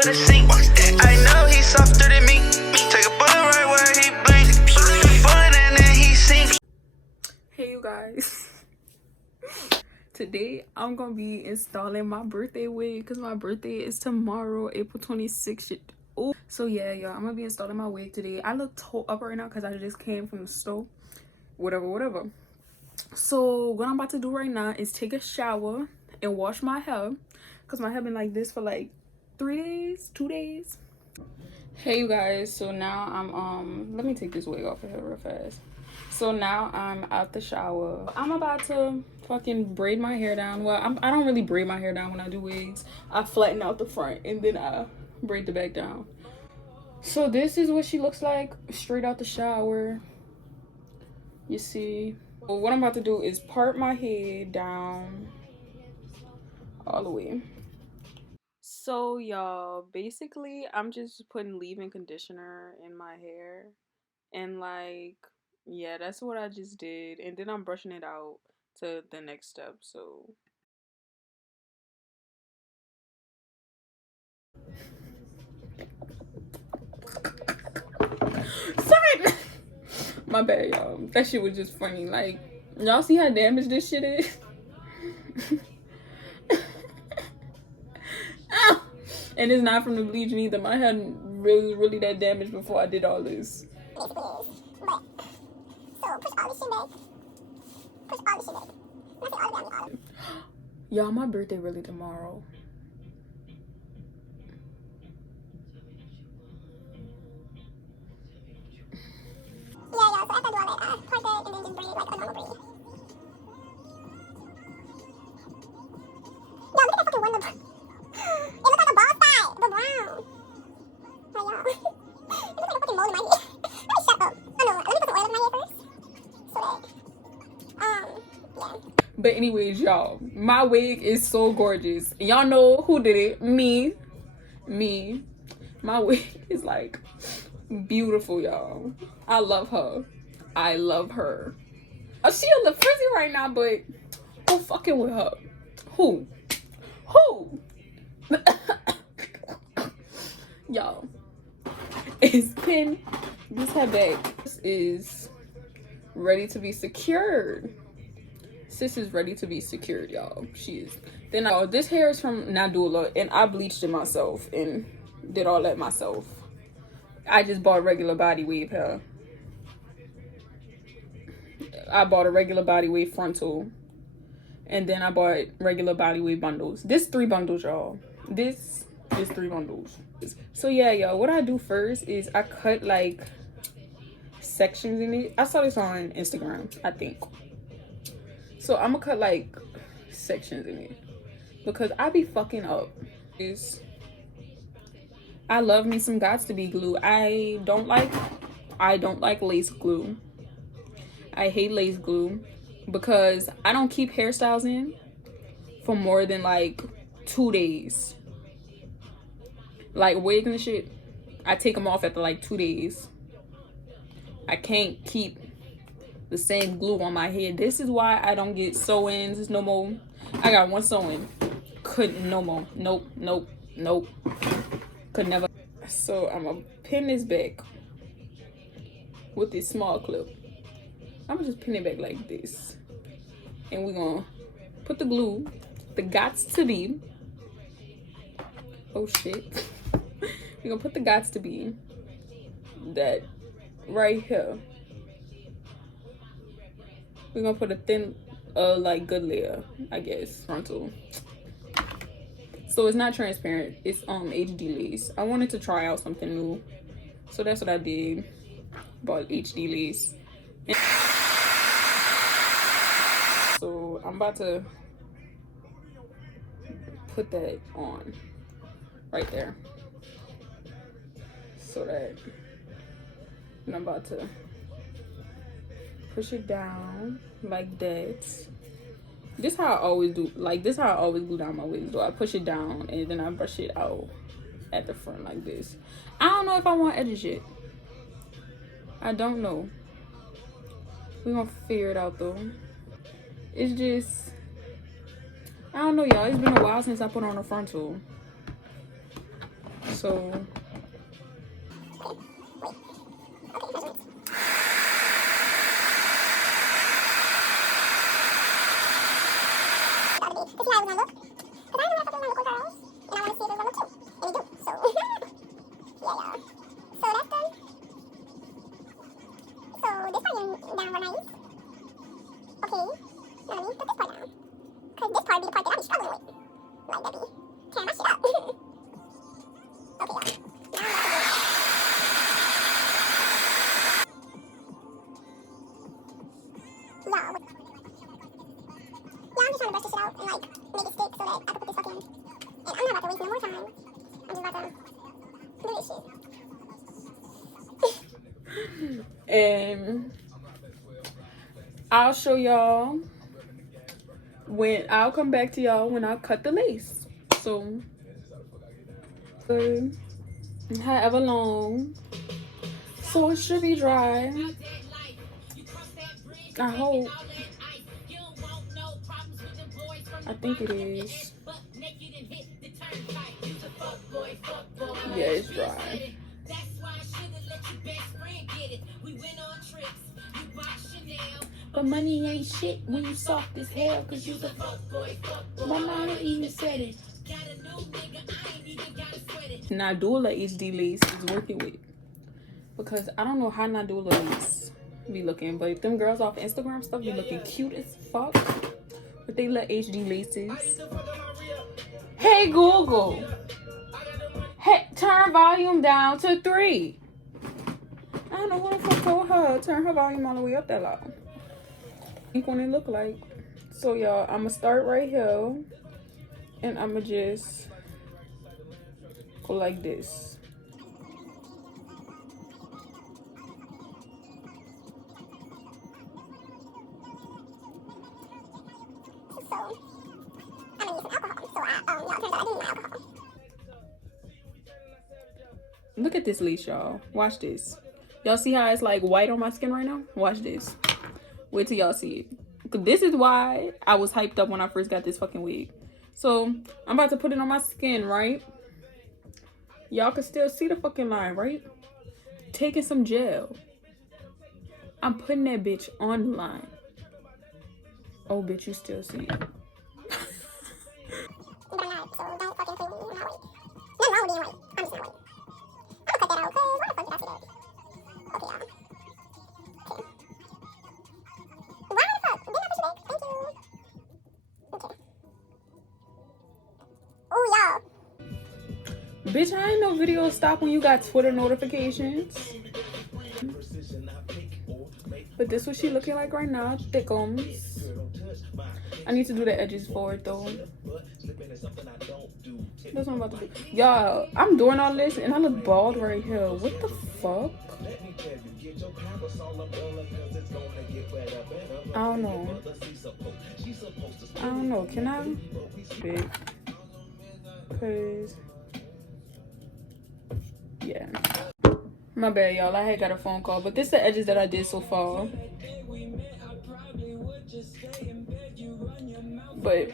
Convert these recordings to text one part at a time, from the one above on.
with a sink. I know he's softer than me. Take a bullet right where he blink. Bullet and then he sink. Hey you guys. Today I'm gonna be installing my birthday wig because my birthday is tomorrow, April 26th. Oh, so yeah, y'all, I'm gonna be installing my wig today. I look toe up right now because I just came from the store. Whatever. So what I'm about to do right now is take a shower and wash my hair because my hair been like this for like 2 days. Hey you guys, so now I'm let me take this wig off of here real fast. So now I'm out the shower. I'm about to fucking braid my hair down. Well, I don't really braid my hair down when I do wigs. I flatten out the front and then I braid the back down. So this is what she looks like straight out the shower. You see. So what I'm about to do is part my head down all the way. So y'all, basically I'm just putting leave-in conditioner in my hair and like, yeah, that's what I just did, and then I'm brushing it out to the next step. So sorry. My bad, y'all. That shit was just funny. Like, y'all see how damaged this shit is? And it's not from the bleaching either. My hair was really that damaged before I did all this. But, so push all this shit back. Push all this shit back. Nothing all the way. Y'all, my birthday really tomorrow. Yeah, so after I do all that, I part that and then just braid it like a normal braid. Yo, look at that fucking one. It looks like a ball spot, the brown. Oh, y'all. It looks like a fucking mole in my head. Let me shut up. Oh, no, let me put some oil in my hair first. So that, yeah. But anyways, y'all, my wig is so gorgeous. Y'all know who did it. Me. My wig is like beautiful, y'all. I love her. She a little frizzy right now, but who fucking with her? Who? Y'all, it's pin. This head back. This is ready to be secured. Sis is ready to be secured, y'all. She is. Then this hair is from Nadula, and I bleached it myself and did all that myself. I just bought regular body wave hair. I bought a regular body wave frontal, and then I bought regular body wave bundles. This 3 bundles, y'all. This is 3 bundles. So yeah, y'all, what I do first is I cut like sections in it. I saw this on Instagram, I think. So I'm gonna cut like sections in it because I be fucking up. I love me some Gots to Be glue. I don't like lace glue. I hate lace glue because I don't keep hairstyles in for more than like 2 days. Like wigs and shit, I take them off after like 2 days. I can't keep the same glue on my head. This is why I don't get sew-ins no more. I got 1 sew-in. Couldn't no more. Nope. Could never. So I'm gonna pin this back with this small clip. I'm gonna just pin it back like this, and we're gonna put the glue, the Gots to Be. Oh shit. We're gonna put the Gots to Be that right here. We're gonna put a thin like good layer, I guess, frontal. So it's not transparent, it's HD lace. I wanted to try out something new, so that's what I did. Bought HD lace. And so I'm about to put that on right there, so that, and I'm about to push it down like that. This how I always do. Like, this how I always glue down my wigs. So I push it down and then I brush it out at the front like this. I don't know if I want edges yet. I don't know. We're gonna figure it out though. It's just, I don't know, y'all. It's been a while since I put on a frontal. So and I'll show y'all when I'll come back to y'all when I cut the lace. So however long, so it should be dry. I hope. I think it is. Yeah, it's dry. But money ain't shit when you soft as hell, cause you the my mama even said it. Nadula HD lace is working with, because I don't know how Nadula lace be looking, but them girls off Instagram stuff be looking cute as fuck with they little HD laces. Hey Google, hey, turn volume down to 3. I don't know what the fuck told her turn her volume all the way up that loud. Think when it look like. So y'all, I'm gonna start right here, and I'm gonna just go like this. Look at this lace, y'all. Watch this. Y'all see how it's like white on my skin right now? Watch this. Wait till y'all see it. This is why I was hyped up when I first got this fucking wig. So I'm about to put it on my skin, right? Y'all can still see the fucking line, right? Taking some gel. I'm putting that bitch on the line. Oh, bitch, you still see it. Bitch, I ain't no video stop when you got Twitter notifications. But this what she looking like right now. Thickums. I need to do the edges forward though. That's what I'm about to do. Y'all, I'm doing all this and I look bald right here. What the fuck? I don't know. I don't know. Can I? Big. Cause yeah. My bad, y'all. I had got a phone call, but this is the edges that I did so far. But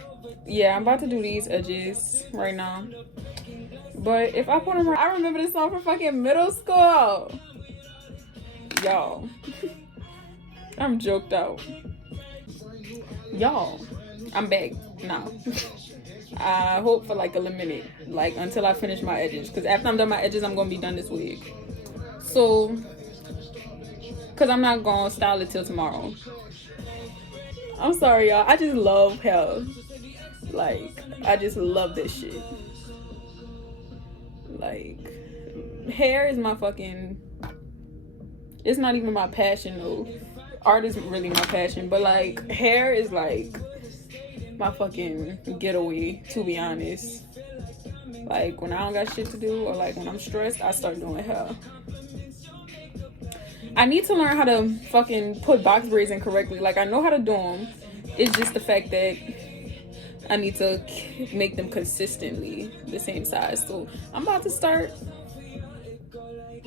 yeah, I'm about to do these edges right now. But if I put them, I remember this song from fucking middle school. Y'all, I'm joked out. Y'all, I'm back now. I hope for like a minute, like until I finish my edges. Because after I'm done my edges, I'm going to be done this wig. So, because I'm not going to style it till tomorrow. I'm sorry, y'all. I just love hair. Like, I just love this shit. Like, hair is my fucking... It's not even my passion, though. Art isn't really my passion. But, like, hair is, like, my fucking getaway, to be honest. Like, when I don't got shit to do, or, like, when I'm stressed, I start doing hair. I need to learn how to fucking put box braids in correctly. Like, I know how to do them. It's just the fact that I need to make them consistently the same size. So I'm about to start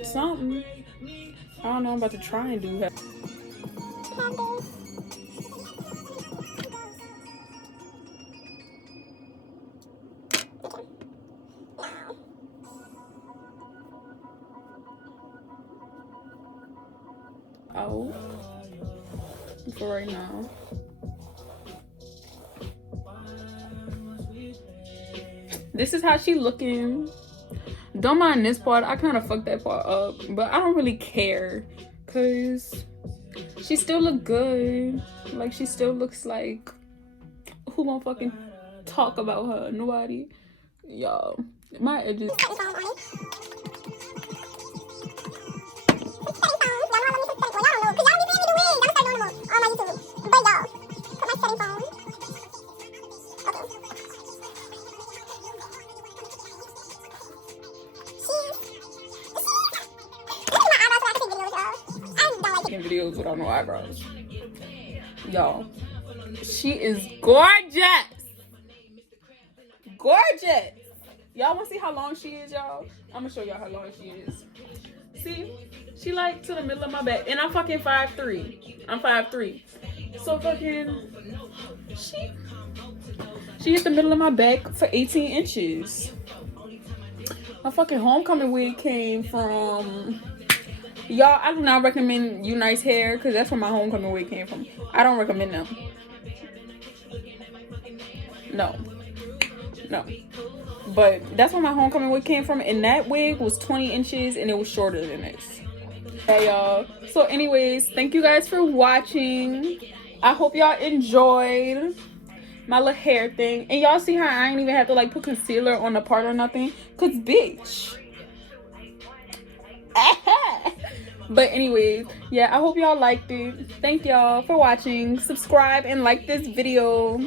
something. I don't know. I'm about to try and do that. out for right now. This is how she looking. Don't mind this part. I kind of fucked that part up, but I don't really care because she still look good. Like, she still looks like, who gonna fucking talk about her? Nobody. Y'all, my edges. Videos without no eyebrows. Y'all, she is gorgeous. Gorgeous. Y'all want to see how long she is, y'all? I'm gonna show y'all how long she is. See, she like to the middle of my back, and I'm fucking 5'3". I'm 5'3". So fucking she hit the middle of my back for 18 inches. My fucking homecoming wig came from, y'all, I do not recommend You Nice Hair because that's where my homecoming wig came from. I don't recommend them. No. But that's where my homecoming wig came from, and that wig was 20 inches and it was shorter than this. Hey y'all. So anyways, thank you guys for watching. I hope y'all enjoyed my little hair thing. And y'all see how I ain't even have to like put concealer on the part or nothing? Cause bitch. But anyways, yeah, I hope y'all liked it. Thank y'all for watching. Subscribe and like this video.